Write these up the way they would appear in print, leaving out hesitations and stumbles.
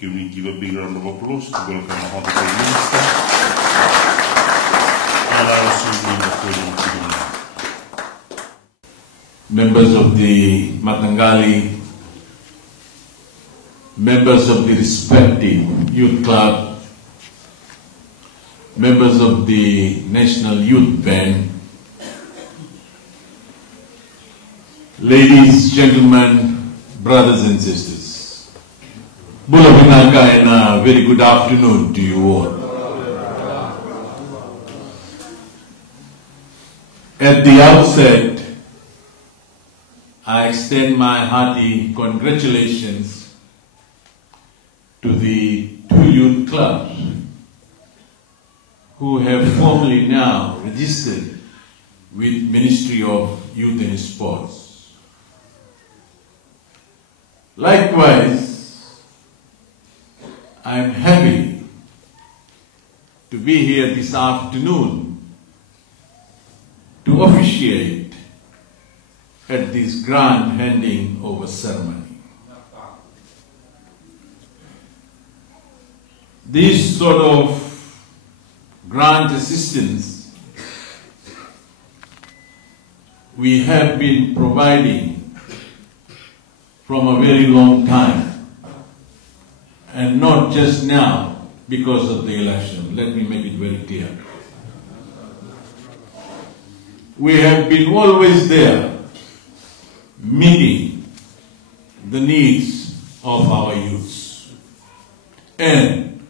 Can we give a big round of applause to welcome our Honorable Minister and allow us to bring the podium to the members of the Matangali, members of the respective youth club, members of the National Youth Band, ladies, gentlemen, brothers and sisters. Bula Binaka and a very good afternoon to you all. At the outset, I extend my hearty congratulations to the two youth clubs who have formally now registered with Ministry of Youth and Sports. Likewise, I am happy to be here this afternoon to officiate at this grand handing over ceremony. This sort of grant assistance we have been providing from a very long time, and not just now because of the election. Let me make it very clear. We have been always there meeting the needs of our youths, and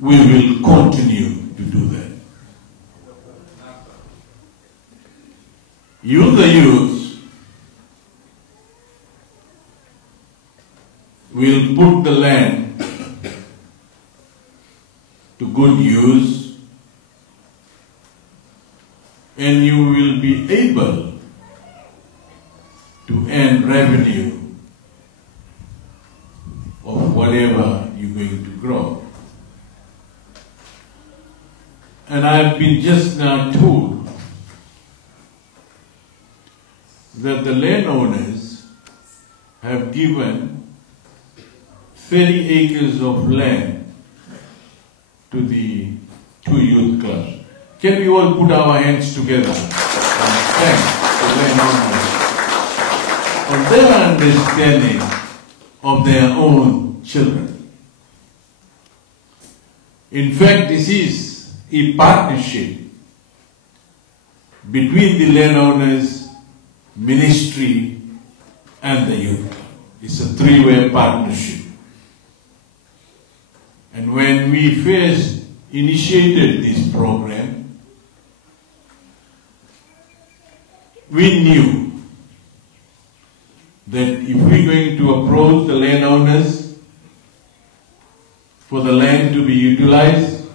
we will continue to do that. You, the youths, will put the land to good use, and you will be able to earn revenue of whatever you're going to grow. And I've been just now told that the landowners have given 30 acres of land to the two youth clubs. Can we all put our hands together and thank the landowners for their understanding of their own children? In fact, this is a partnership between the landowners, ministry, and the youth club. It's a three-way partnership. And when we first initiated this program, we knew that if we're going to approach the landowners for the land to be utilized,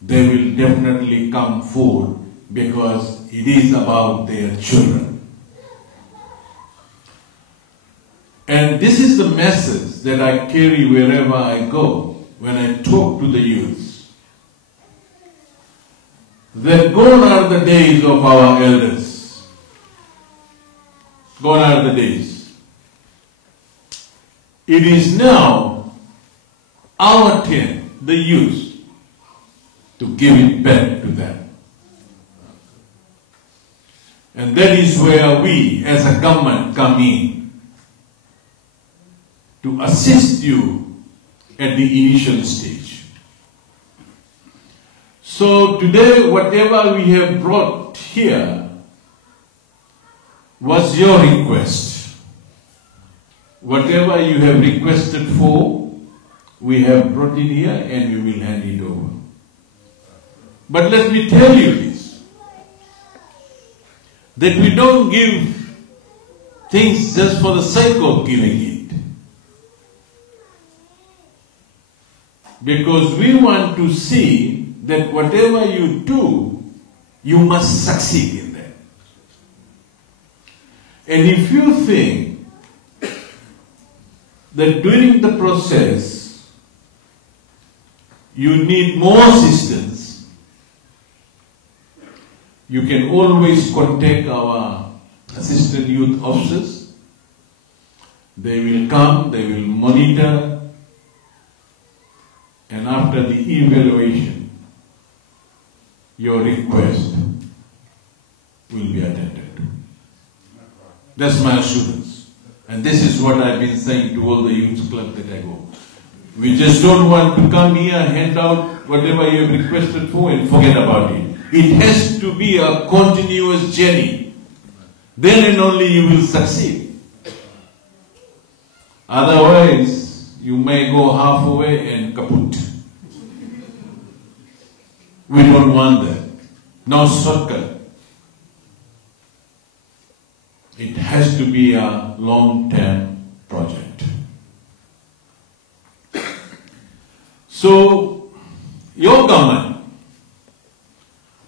they will definitely come forward because it is about their children. And this is the message that I carry wherever I go when I talk to the youths. That gone are the days of our elders. Gone are the days. It is now our turn, the youth, to give it back to them. And that is where we as a government come in, to assist you at the initial stage. So today, whatever we have brought here was your request. Whatever you have requested for, we have brought it here and we will hand it over. But let me tell you this, that we don't give things just for the sake of giving it. Because we want to see that whatever you do, you must succeed in that. And if you think that during the process you need more assistance, you can always contact our assistant youth officers. They will come, they will monitor and after the evaluation, your request will be attended to. That's my assurance. And this is what I've been saying to all the youth clubs that I go. We just don't want to come here, hand out whatever you have requested for and forget about it. It has to be a continuous journey. Then and only you will succeed. Otherwise, you may go halfway and kaput. We don't want that. No shortcut. It has to be a long-term project. So, your government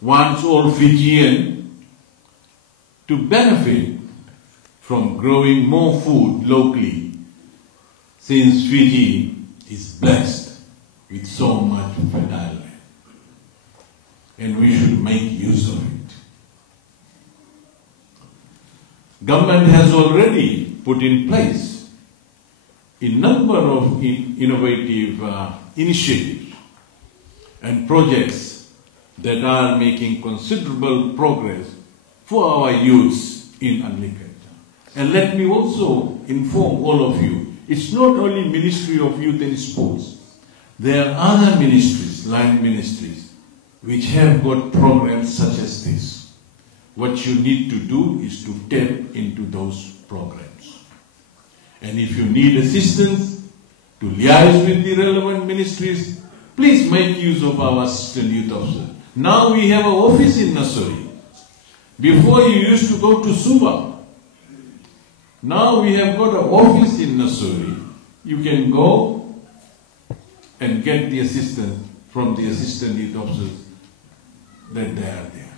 wants all Fijians to benefit from growing more food locally, since Fiji is blessed with so much fertile land. And we should make use of it. Government has already put in place a number of innovative initiatives and projects that are making considerable progress for our youths in agriculture. And let me also inform all of you, it's not only Ministry of Youth and Sports. There are other ministries, line ministries, which have got programs such as this. What you need to do is to tap into those programs. And if you need assistance to liaise with the relevant ministries, please make use of our assistant youth officer. Now we have an office in Nassori. Before you used to go to Suva. Now we have got an office in Nassori. You can go and get the assistance from the assistant youth officers that they are there.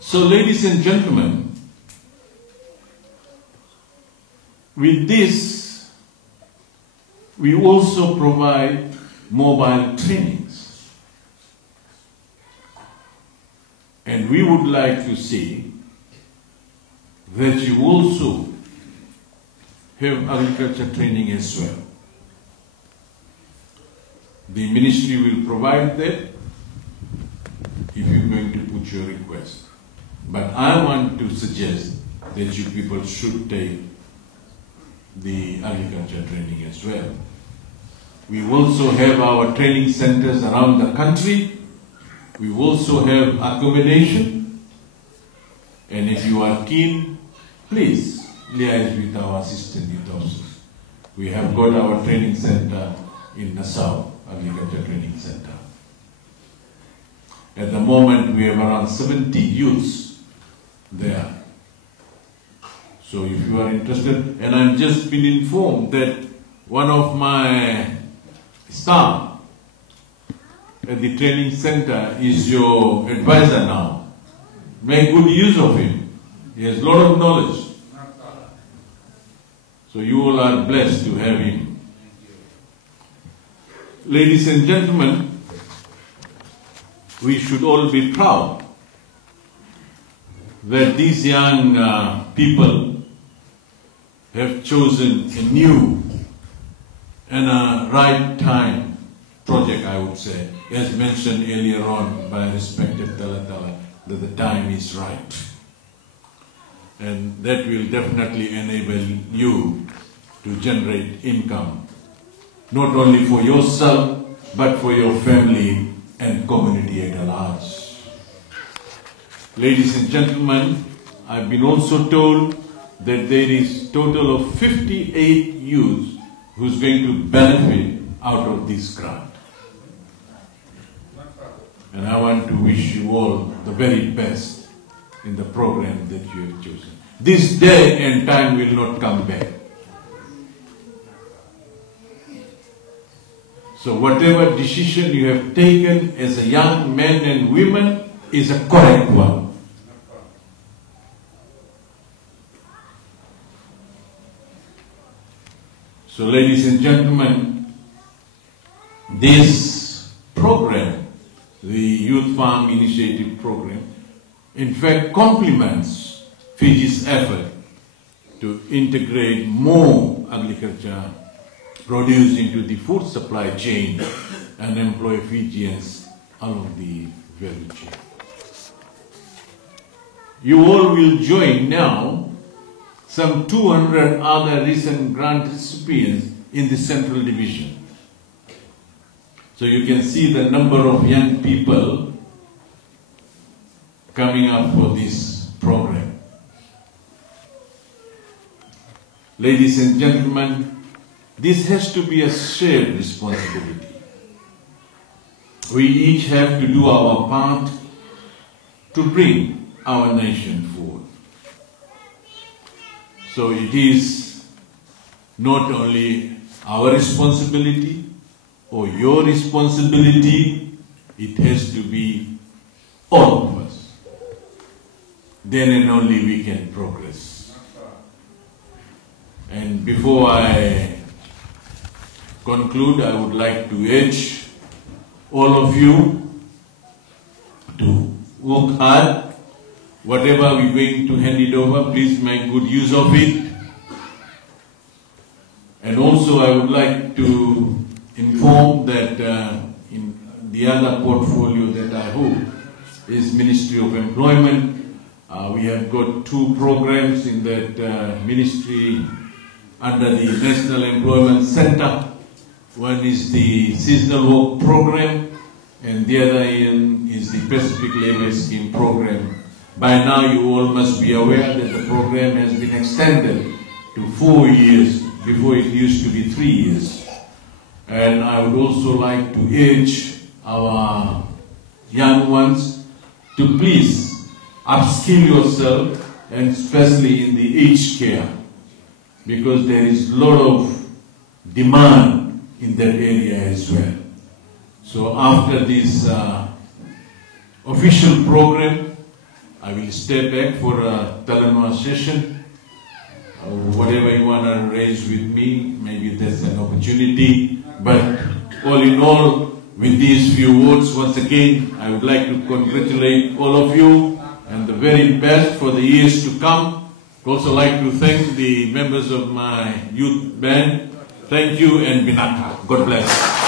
So, ladies and gentlemen, with this, we also provide mobile trainings. And we would like to see that you also have agriculture training as well. The ministry will provide that if you're going to put your request. But I want to suggest that you people should take the agriculture training as well. We also have our training centers around the country. We also have accommodation. And if you are keen, please liaise with our assistant youth officers. We have got our training center in Nassau, Agriculture Training Center. At the moment, we have around 70 youths there. So if you are interested, and I've just been informed that one of my staff at the training center is your advisor now. Make good use of him. He has a lot of knowledge. So you all are blessed to have him. Ladies and gentlemen, we should all be proud that these young people have chosen a new and a right time project, I would say, as mentioned earlier on by respected Talatala, that the time is right. And that will definitely enable you to generate income, not only for yourself, but for your family and community at large. Ladies and gentlemen, I've been also told that there is a total of 58 youths who's going to benefit out of this grant. And I want to wish you all the very best in the program that you have chosen. This day and time will not come back. So whatever decision you have taken as a young man and women is a correct one. So ladies and gentlemen, this program, the Youth Farm Initiative Program, in fact complements Fiji's effort to integrate more agriculture produce into the food supply chain and employ Fijians along the value chain. You all will join now some 200 other recent grant recipients in the Central Division. So you can see the number of young people coming up for this program. Ladies and gentlemen, this has to be a shared responsibility. We each have to do our part to bring our nation forward. So it is not only our responsibility or your responsibility, it has to be all of us. Then and only we can progress. And before I conclude, I would like to urge all of you to work hard. Whatever we're going to hand it over, please make good use of it. And also I would like to inform that in the other portfolio that I hold is Ministry of Employment. We have got 2 programs in that ministry under the National Employment Center. One is the Seasonal Work Program and the other is the Pacific Labour Scheme Program. By now you all must be aware that the program has been extended to 4 years. Before it used to be 3 years. And I would also like to urge our young ones to please upskill yourself, and especially in the aged care, because there is a lot of demand in that area as well. So after this official program, I will step back for a Talanoa session. Whatever you want to raise with me, maybe that's an opportunity. But all in all, with these few words, once again, I would like to congratulate all of you and the very best for the years to come. I'd also like to thank the members of my youth band. Thank you and Binaka. God bless.